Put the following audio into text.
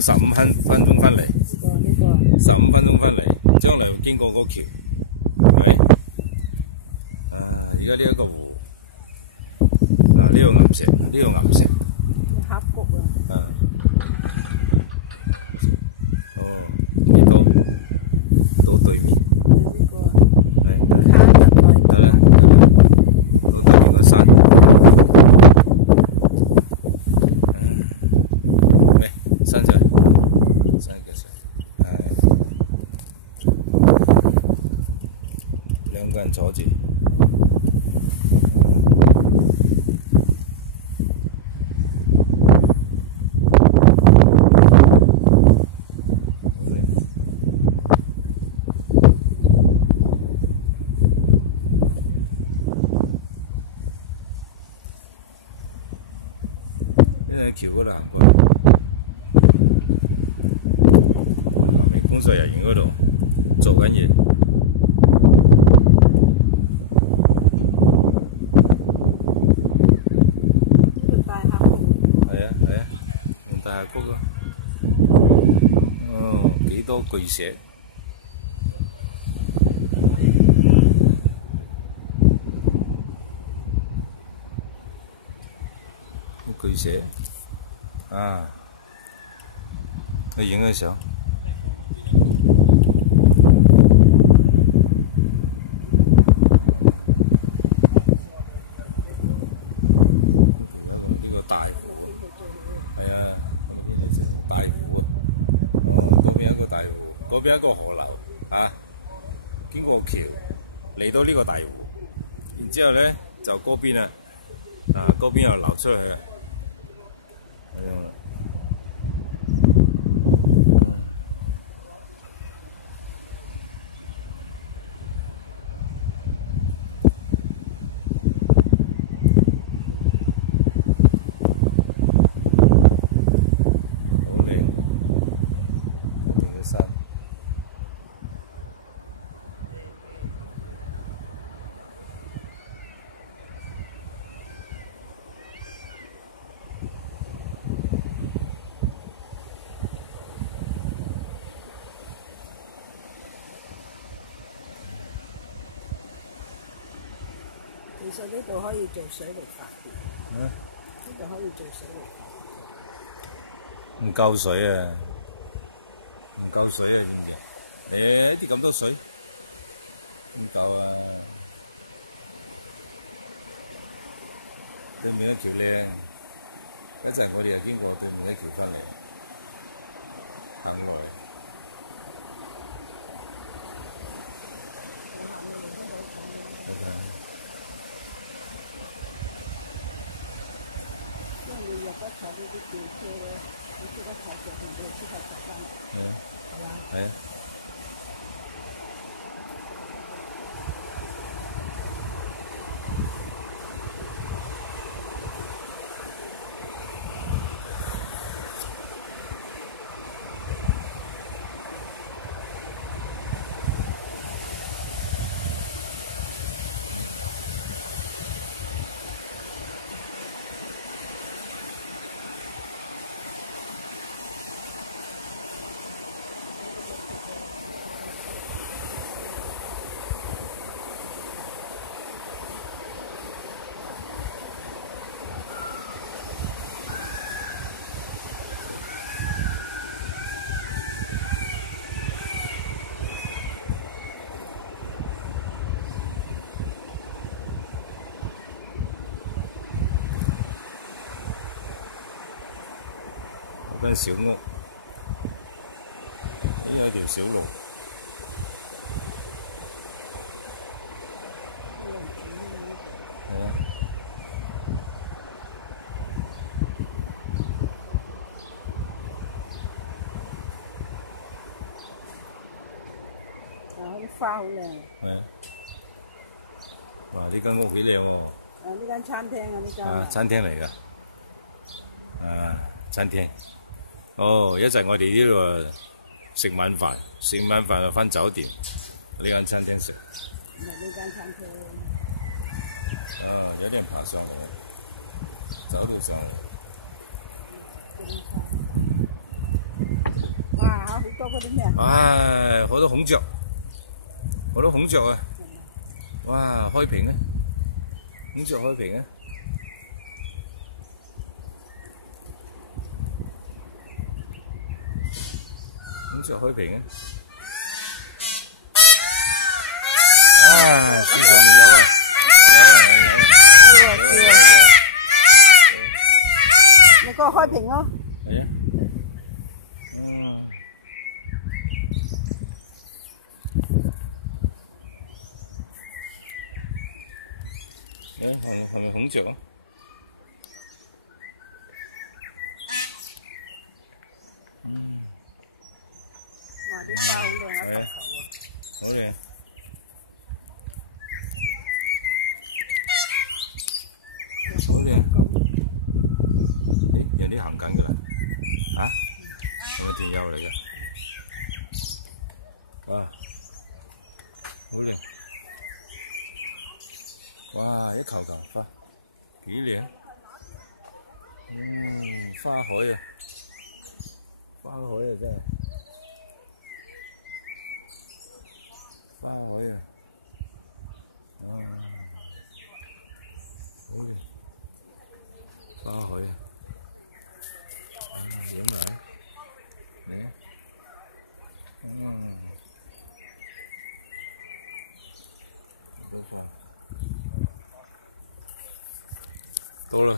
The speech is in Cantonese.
行15分鐘翻嚟，15分鐘翻嚟，將來會經過嗰橋，係咪？而家呢一個湖，呢個岩石，峽谷啊！幾多？到對面，到對面個山，山上，山嘅上，兩個人坐住。橋嗰度行過，下面工作人員嗰度做緊嘢。呢個大峽谷。係啊，用大峽谷咯。幾多巨石？巨石。去影個相。呢個大湖，係啊，大湖嗰邊一個大湖，嗰邊一個河流經過橋嚟到呢個大湖，然之後咧就嗰邊嗰邊又流出去。其實呢度可以做水力發電。呢度可以做水力發電。唔夠水啊！唔夠水啊！呢啲咁多水，唔夠啊！對面嘅橋靚，一陣我哋又經過對面嘅橋翻嚟，行過嚟。你入得坐呢啲吊車咧，你即刻坐上去，你就即刻坐翻嚟，係嘛？係啊。間小屋，呢有條小路。係啊。啲花好靚。係啊。哇！呢間屋幾靚喎。呢間餐廳啊，呢間。餐廳嚟㗎。餐廳。一陣我哋呢度食晚飯，就返酒店呢間餐廳食。唔係呢間餐廳。有啲人爬上嚟，走到上嚟。多嗰啲咩啊？唉，好多孔雀，好多孔雀啊！哇，開屏啊！孔雀開屏啊！孔雀開屏啊！啊！你嗰個開屏咯。係啊。係咪孔雀啊？哇！啲花好靚啊，頭頭喎。好靚。好靚。咦？有啲行緊㗎啦。啊？係咪電郵嚟㗎？啊！好靚。哇！一球球花，幾靚。花海啊！花海啊，真係。花海啊！啊！好靚。花海啊！影埋。嚟啊！到啦。